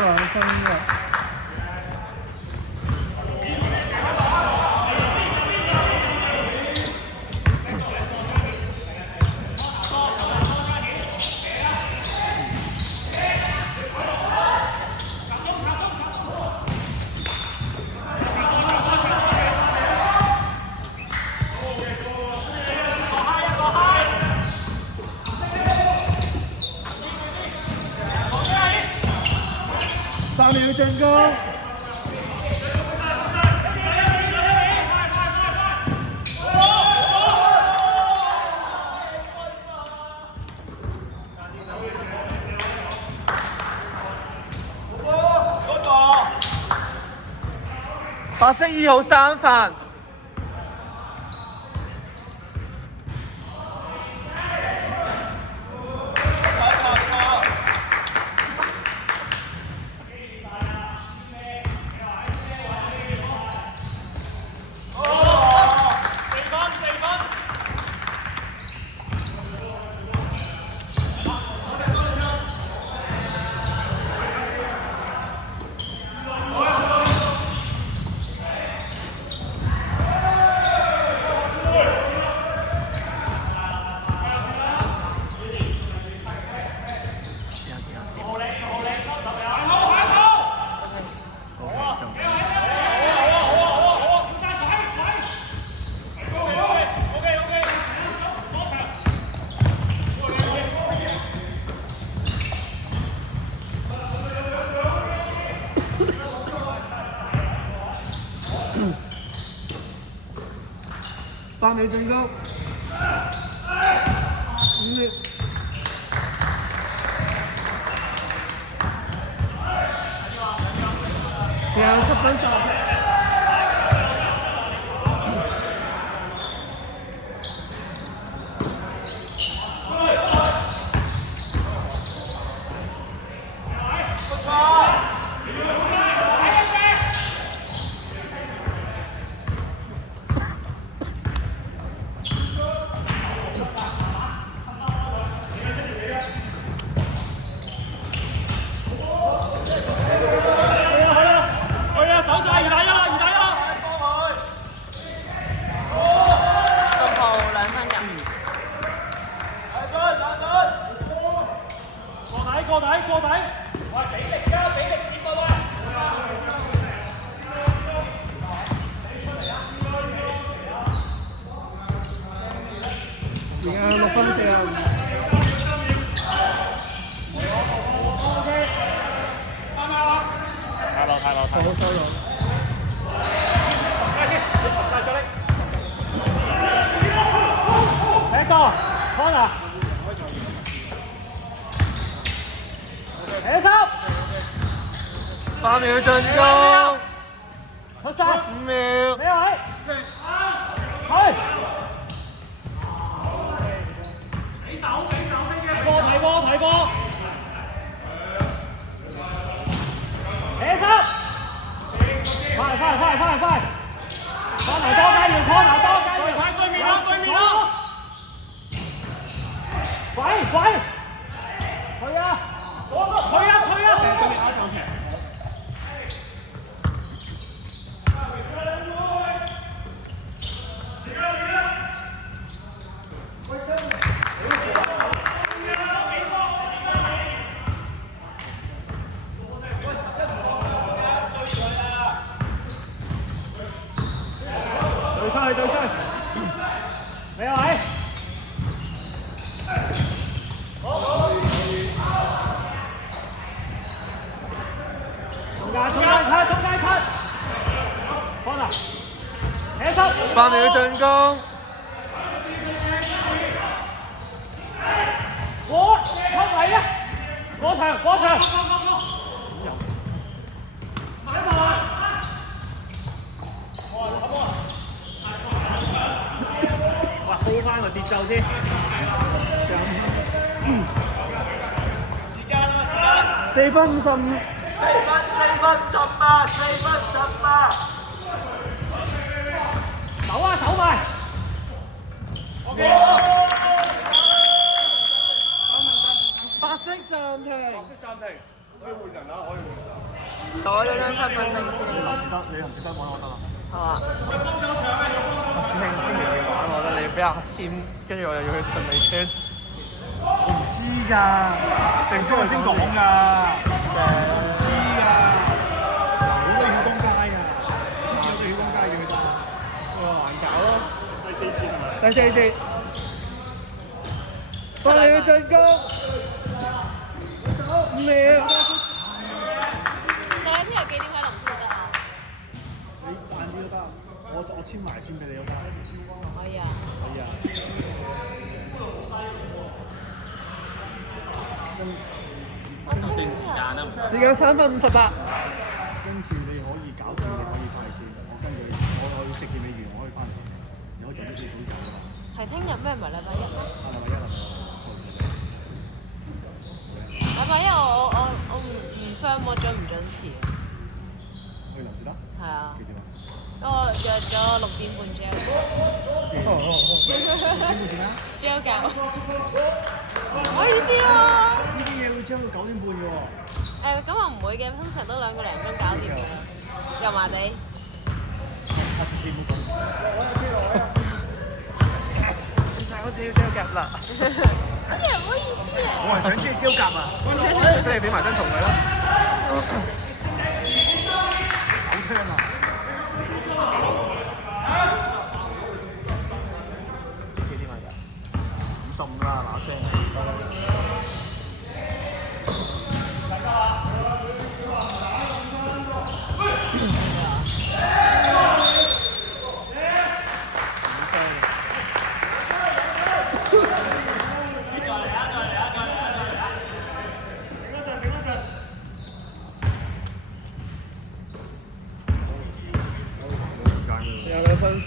2分嘅。3秒進攻。白色2號3分。8秒進攻。5秒。7分10。過底，喂，俾力接過來。時間6分40。太落。好收落。第一個 corner。起手，8秒進攻，出晒5秒，俾位，去，起手，睇波，起手，快，corner多加要，corner多加要，睇對面咯，喂，去啊！退啊！對出，你位。中間 cut， corner， 起手，8秒進攻，過嚟啊！過場，哇，hold翻個節奏先。4分55。4分18。手埋。OK。白色暫停。可以換人啦，攞咗張身份證先。你臨時得，你臨時得揾我得啦。好啊。師兄星期二玩，我覺得你比較謙，跟住我又要去順利村。我唔知㗎，你今日先講㗎。唔知㗎。好多曉東街啊！之前有個曉東街嘅佢得。環搞咯。第四節。幫你去進攻。5秒。但係聽日幾點喺臨時得啊？你晏啲都得，我簽埋簽俾你都得。可以啊。可以啊。時間3分58。跟住你可以搞掂，你可以翻嚟先。跟住我要食健美完，我可以翻嚟。你可以早啲早走㗎嘛。係聽日咩？唔係禮拜一。禮拜一啊。禮拜一我唔 firm 我準唔準時啊？去臨時得？係啊。幾點啊？我約咗6點半 gel。6點半點啊 gel 教。唔好意思咯。呢啲嘢會 gel 到9點半嘅喎。咁我唔會嘅，通常都2個零鐘搞掂㗎啦。油麻地。下次見到我自己焦夾啦。哎呀，唔好意思啊。我係想知你焦夾啊！不如俾埋張圖佢啦。好聽啊！幾點啊？而家55啦，嗱聲。仲有2分37。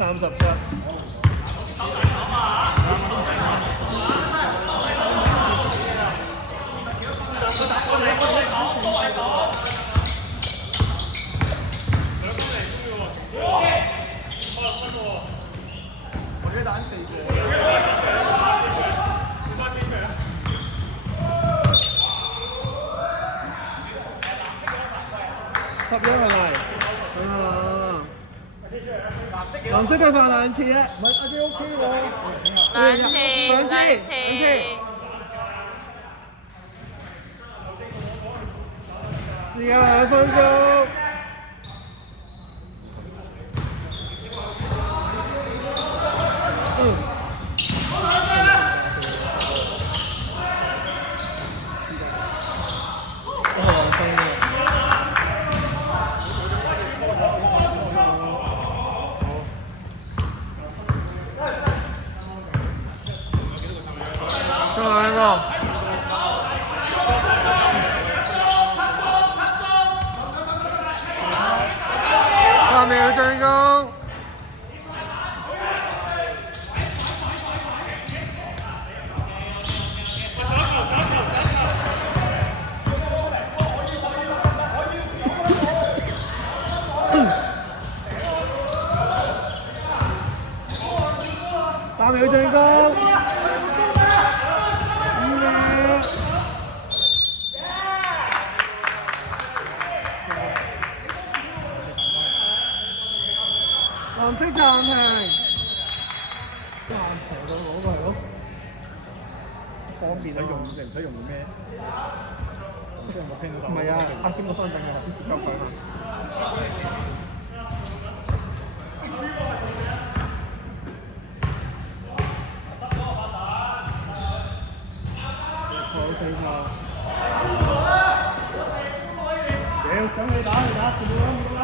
我覺得打4個。11係咪？藍色嘅發2次啊！唔係阿姐 OK 喎。2次。時間2分鐘。8秒進攻。8秒進攻。5秒。藍色暫停。斜到攞過嚟咯。方便啊！你唔使用咩？即係我聽到。唔係啊，阿謙個身份證我頭先攝咗佢嘛。好四球。想去打，全部啦。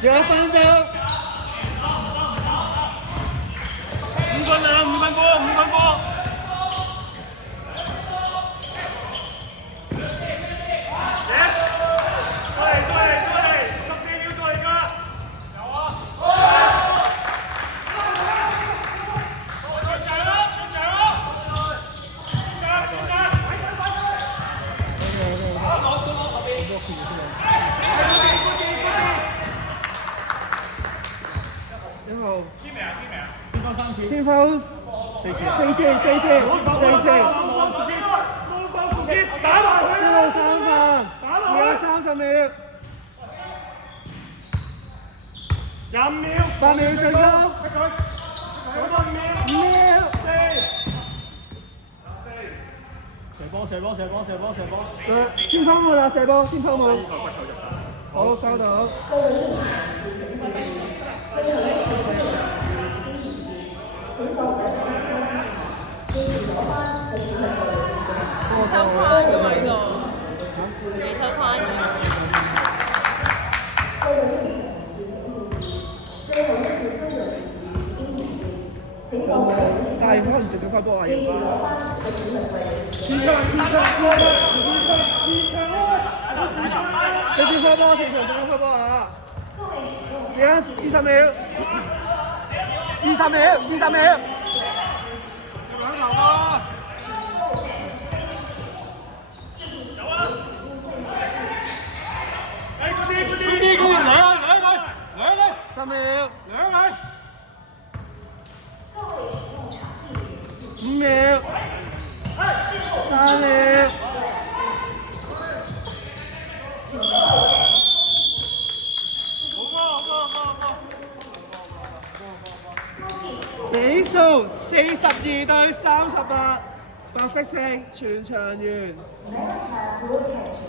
2分鐘。5分啊！5分波，5分波。1號。天分3次。天分4次。4次。打埋佢1號3分。時間30秒。25秒。8秒最高。5秒。射波。天分冇啦，射波，天分冇。好，收到。收框㗎嘛呢度，未收框嘅。但係可能直接開波啊，贏啦！現場直接開波，現場直接開波啊！時間20秒，20秒。入兩球啦！嗰啲兩10秒。5秒。3秒。比數42對38，白色勝，全場完。